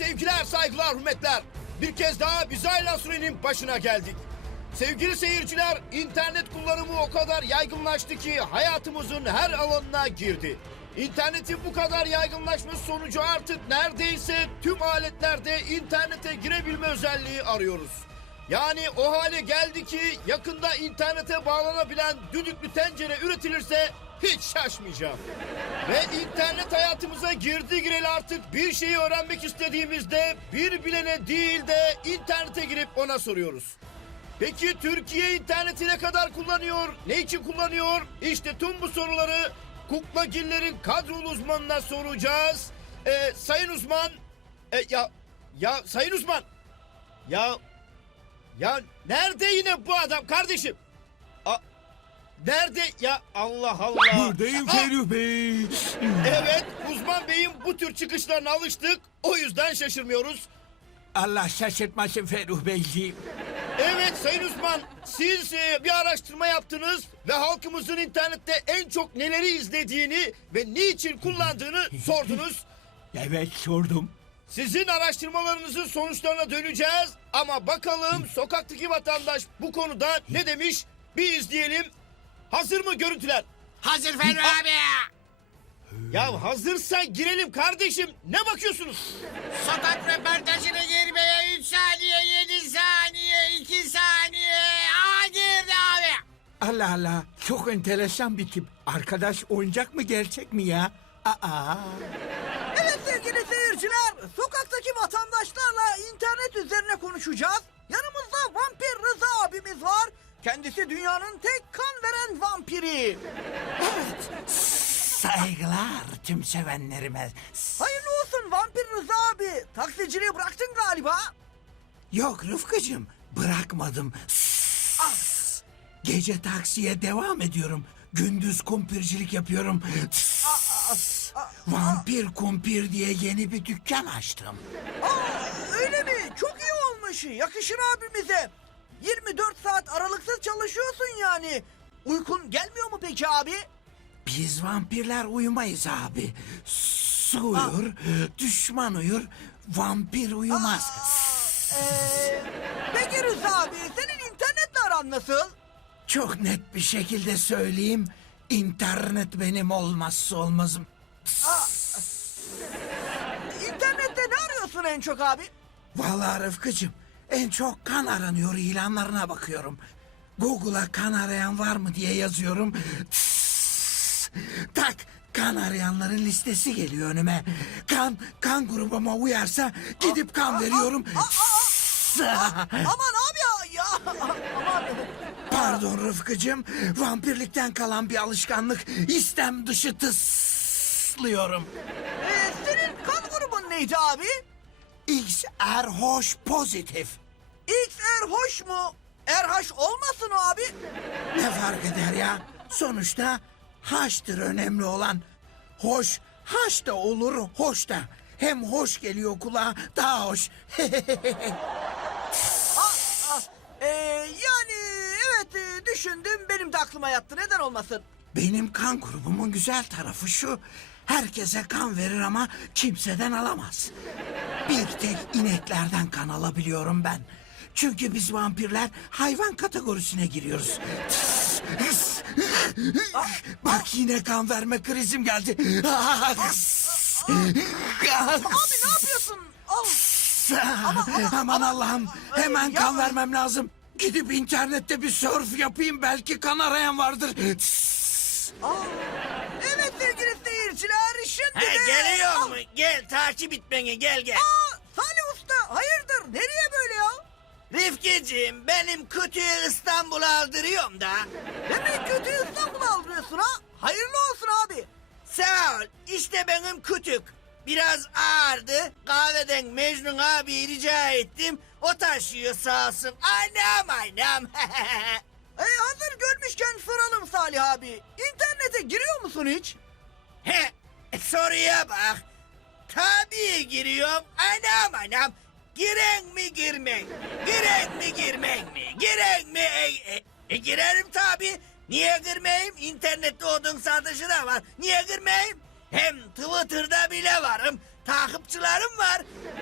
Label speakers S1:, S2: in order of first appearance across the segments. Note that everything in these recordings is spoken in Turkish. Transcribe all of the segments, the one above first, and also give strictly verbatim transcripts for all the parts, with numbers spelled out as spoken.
S1: sevgiler, saygılar, hürmetler. Bir kez daha biz Ayla Süren'in başına geldik. Sevgili seyirciler, internet kullanımı o kadar yaygınlaştı ki hayatımızın her alanına girdi. İnternetin bu kadar yaygınlaşması sonucu artık neredeyse tüm aletlerde internete girebilme özelliği arıyoruz. Yani o hale geldi ki yakında internete bağlanabilen düdüklü tencere üretilirse hiç şaşmayacağım. Ve internet hayatımıza girdi gireli artık bir şeyi öğrenmek istediğimizde bir bilene değil de internete girip ona soruyoruz. Peki Türkiye interneti ne kadar kullanıyor? Ne için kullanıyor? İşte tüm bu soruları Kuklagillerin kadrolu uzmanına soracağız. Ee, sayın uzman, e, ya ya sayın uzman, ya ya nerede yine bu adam kardeşim? A, nerede ya Allah Allah?
S2: Buradayım Ferruh Bey.
S1: Evet, uzman beyin bu tür çıkışlarına alıştık. O yüzden şaşırmıyoruz.
S2: Allah şaşırtmasın Ferruh Beyciğim.
S1: Evet sayın uzman, siz e, bir araştırma yaptınız ve halkımızın internette en çok neleri izlediğini ve niçin kullandığını sordunuz.
S2: Evet sordum.
S1: Sizin araştırmalarınızın sonuçlarına döneceğiz ama bakalım sokaktaki vatandaş bu konuda ne demiş bir izleyelim. Hazır mı görüntüler?
S3: Hazır Ferruh abi.
S1: Ya hazırsa girelim kardeşim, ne bakıyorsunuz?
S3: Sokak röportajına girmeye üç saniye, yedi saniye, iki saniye. Aa girdi abi.
S2: Allah Allah çok enteresan bir tip. Arkadaş oyuncak mı gerçek mi ya? Aa.
S4: Evet sevgili seyirciler, sokaktaki vatandaşlarla internet üzerine konuşacağız. Yanımızda vampir Rıza abimiz var. Kendisi dünyanın tek kan veren vampiri.
S2: Evet. Saygılar tüm sevenlerime.
S4: Hayırlı olsun vampir Rıza abi. Taksiciliği bıraktın galiba.
S2: Yok Rıfkıcığım bırakmadım. Gece taksiye devam ediyorum. Gündüz kumpircilik yapıyorum. Vampir kumpir diye yeni bir dükkan açtım.
S4: Aa, öyle mi? Çok iyi olmuş. Yakışır abimize. yirmi dört saat aralıksız çalışıyorsun yani. Uykun gelmiyor mu peki abi?
S2: Biz vampirler uyumayız abi. Su uyur, düşman uyur, vampir uyumaz.
S4: Ee, peki Rıza abi, senin internetle aran nasıl?
S2: Çok net bir şekilde söyleyeyim. İnternet benim olmazsa olmazım.
S4: İnternette ne arıyorsun en çok abi?
S2: Vallahi Rıfkıcığım en çok kan aranıyor ilanlarına bakıyorum. Google'a kan arayan var mı diye yazıyorum. Tak kan arayanların listesi geliyor önüme. Kan kan grubuma uyarsa gidip kan veriyorum.
S4: Aman abi ya, ya aman.
S2: Pardon Rıfkıcığım. Vampirlikten kalan bir alışkanlık. İstem dışı tıslıyorum.
S4: Ee, senin kan grubun neydi abi?
S2: X erhoş pozitif.
S4: X erhoş mu? Erhaş olmasın o abi.
S2: Ne fark eder ya? Sonuçta haştır önemli olan. Hoş, haş da olur, hoş da. Hem hoş geliyor kulağa, daha hoş.
S4: Ee, yani evet e, düşündüm, benim de aklıma yattı, neden olmasın?
S2: Benim kan grubumun güzel tarafı şu. Herkese kan verir ama kimseden alamaz. Bir tek ineklerden kan alabiliyorum ben. Çünkü biz vampirler hayvan kategorisine giriyoruz. Bak yine kan verme krizim geldi.
S4: Abi ne yapıyorsun? Al.
S2: Aman Allah'ım hemen
S4: ya-
S2: kan vermem lazım. Gidip internette bir surf yapayım belki kan arayan vardır.
S4: Aa, evet sevgili seyirciler, şimdi
S3: He,
S4: de...
S3: geliyor
S4: Al.
S3: mu? Gel takip et beni gel gel.
S4: Aa, Salih Usta, hayırdır, nereye böyle ya?
S3: Rifkiciğim benim kutuyu İstanbul'a aldırıyorum da.
S4: Demek kötü İstanbul'a aldırıyorsun ha? Hayırlı olsun abi.
S3: Sağ ol. İşte benim kutuk. Biraz ağırdı. Kahveden Mecnun abi rica ettim. O taşıyor sağ olsun. Anam anam.
S4: E, hazır görmüşken soralım Salih abi. İnternete giriyor musun hiç?
S3: He, soruya bak. Tabii giriyorum. Anam anam. Giren mi girmek? Giren mi girmek mi? Giren mi? E, e, e, girerim tabii. Niye girmeyeyim? İnternette odun satışı da var. Niye girmeyeyim? Hem Twitter'da bile varım. Takipçilerim var.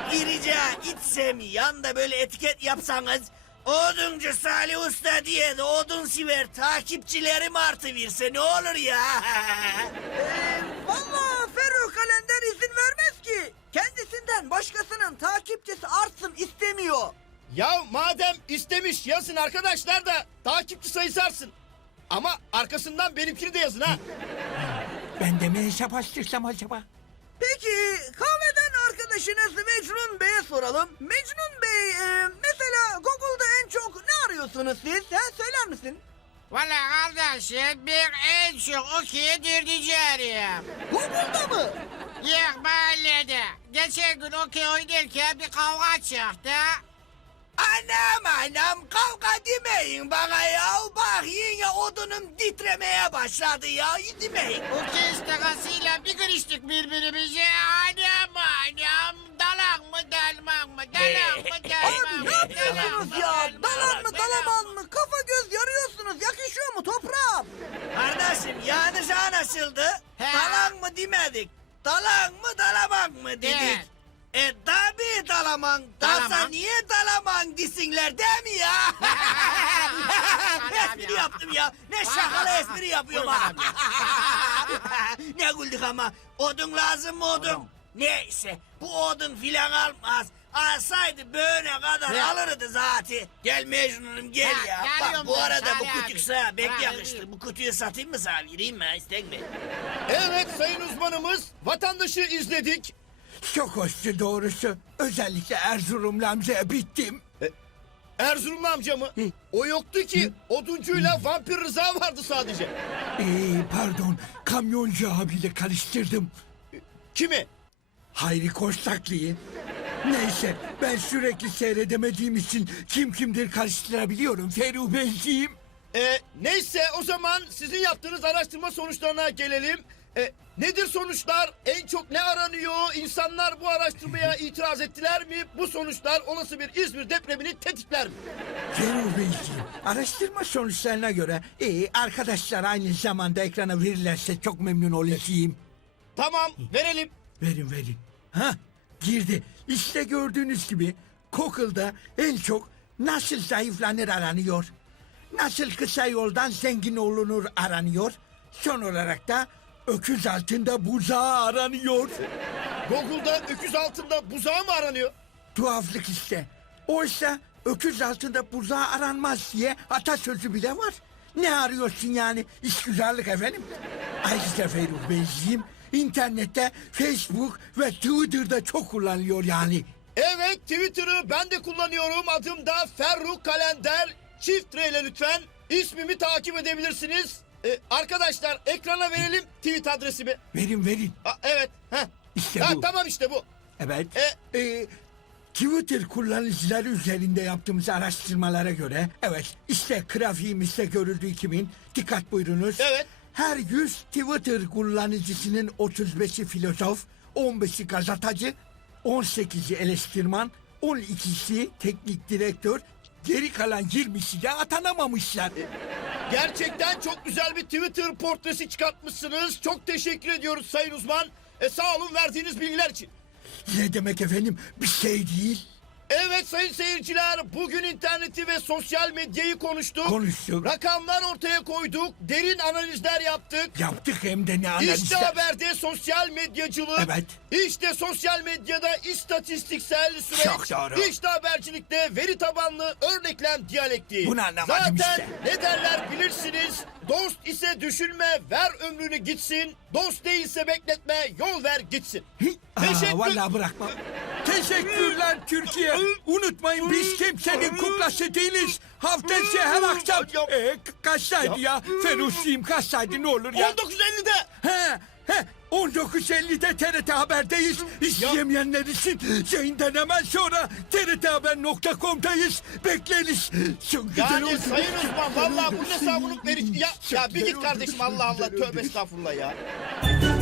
S3: bir rica etsem yanda böyle etiket yapsanız Oduncu Salih Usta diye de odun siver takipçilerim artıverse ne olur ya?
S4: Ee, Vallahi Ferruh Kalender izin vermez ki. Kendisinden başkasının takipçisi artsın istemiyor.
S1: Ya madem istemiş yazın arkadaşlar da takipçi sayısı artsın. Ama arkasından benimkini de yazın ha.
S2: Ben de mi hesap açtırsam acaba?
S4: Peki kahveden arkadaşınız Mecnun Bey'e soralım. Mecnun Bey e, mesela Google'da en çok ne arıyorsunuz siz? Ha, söyler misin?
S5: Valla kardeşim ben en çok okey durduracağım.
S4: Google'da mı?
S5: Yok mahallede. Geçen gün okey oynarken bir kavga çıktı.
S3: Anam anam kavga demeyin bana ya. Bak yine odunum titremeye başladı ya. Demeyin.
S5: Okey istakasıyla bir kırıştık birbirimize. Anam anam dalan mı dalman mı dalan mı dalman
S4: Abi
S5: mı
S4: ne yapıyorsunuz
S5: dalan
S4: ya?
S5: mı,
S4: Dalan mı
S5: dalan
S4: dalaman mı? Kafa göz yarıyorsunuz. Yakışıyor mu toprağım?
S3: Kardeşim yanlış anlaşıldı.
S5: He.
S3: Dalan mı demedik. Dalan mı dalaman mı dedik.
S5: Evet.
S3: E tabi dalaman. Dalsa
S5: Dalaman.
S3: niye dalaman desinler değil mi ya? espri yaptım ya. Ne şakalı espri yapıyorum ha. Ne güldük ama. Odun lazım mı odun? Neyse bu odun filan almaz. Alsaydı böyle kadar
S5: Ne?
S3: alırdı zaten. Gel Mecnun'um gel
S5: Ya,
S3: ya. Bak
S5: geliyorum
S3: bu
S5: ben,
S3: arada bu
S5: Salih
S3: kütük
S5: abi.
S3: sana bek
S5: Ha,
S3: yakıştı.
S5: vereyim.
S3: Bu kutuyu satayım mı sana? Gireyim mi? İstek mi?
S1: Evet sayın uzmanımız vatandaşı izledik.
S2: Çok hoştu doğrusu. Özellikle Erzurumlu amcaya bittim.
S1: Erzurumlu amca mı? O yoktu ki. Oduncuyla vampir Rıza vardı sadece.
S2: Ee, pardon, kamyoncu abiyle karıştırdım.
S1: Kimi?
S2: Hayri Koçtaklı'yı. Neyse, ben sürekli seyredemediğim için kim kimdir karıştırabiliyorum Ferruh Beyciğim.
S1: Ee, neyse o zaman sizin yaptığınız araştırma sonuçlarına gelelim. Ee, nedir sonuçlar? En çok ne aranıyor? İnsanlar bu araştırmaya itiraz ettiler mi? Bu sonuçlar olası bir İzmir depremini tetikler mi?
S2: Ferruh Beyciğim, araştırma sonuçlarına göre iyi arkadaşlar aynı zamanda ekrana verirlerse çok memnun olacağım.
S1: Tamam verelim.
S2: Verin verin. Ha girdi. İşte gördüğünüz gibi Google'da en çok nasıl zayıflanır aranıyor. Nasıl kısa yoldan zengin olunur aranıyor. Son olarak da öküz altında buzağı aranıyor.
S1: Google'da öküz altında buzağı mı aranıyor?
S2: Tuhaflık işte. Oysa öküz altında buzağı aranmaz diye atasözü bile var. Ne arıyorsun yani? İşgüzarlık efendim. Ayrıca Ferruh Beyciğim, internette Facebook ve Twitter'da çok kullanılıyor yani.
S1: Evet Twitter'ı ben de kullanıyorum. Adım da Ferruh Kalender. Çift R ile lütfen. İsmimi takip edebilirsiniz. Ee, arkadaşlar ekrana verelim tweet adresimi.
S2: Verin verin.
S1: Ha, evet. Heh.
S2: İşte
S1: Ha,
S2: bu.
S1: tamam işte bu.
S2: Evet.
S1: E-
S2: Ee, Twitter kullanıcıları üzerinde yaptığımız araştırmalara göre... Evet, işte grafiğimizde görüldüğü kimin. Dikkat buyurunuz.
S1: Evet.
S2: Her yüz Twitter kullanıcısının otuz beşi filozof, on beşi gazetacı, on sekizi eleştirman, on ikisi teknik direktör, geri kalan yirmisi de atanamamışlar.
S1: Gerçekten çok güzel bir Twitter portresi çıkartmışsınız. Çok teşekkür ediyoruz sayın uzman. E, sağ olun verdiğiniz bilgiler için.
S2: Ne demek efendim? Bir şey değil.
S1: Evet sayın seyirciler, bugün interneti ve sosyal medyayı konuştuk.
S2: Konuştuk.
S1: Rakamlar ortaya koyduk, derin analizler yaptık.
S2: Yaptık hem de ne analizler.
S1: İşte haberde sosyal medyacılık.
S2: Evet.
S1: İşte sosyal medyada istatistiksel süreç.
S2: Çok doğru.
S1: İşte habercilikte veri tabanlı örneklem diyalektiği.
S2: Bunu anlamadım
S1: Zaten
S2: işte.
S1: ne derler bilirsiniz. Dost ise düşünme, ver ömrünü gitsin. Dost değilse bekletme, yol ver gitsin.
S2: Aa,
S1: Teşekkür-
S2: vallahi bırakma. Teşekkürler Türkiye. Unutmayın biz kimsenin kuklası değiliz. Hafta içi her akşam. Ee, kaçtaydı ya? Ferruh'ciyim kaçtaydı ne olur ya?
S1: on dokuz ellide.
S2: He, he. on dokuz ellide T R T Haber'deyiz. İsteyemeyenler için yayından hemen sonra T R T haber nokta com'dayız. Bekleriz. Çok güzel
S1: Yani
S2: oldu.
S1: sayın uzman vallahi bunun hesabını verici... Ya, ya bir git kardeşim Allah Allah tövbe estağfurullah ya.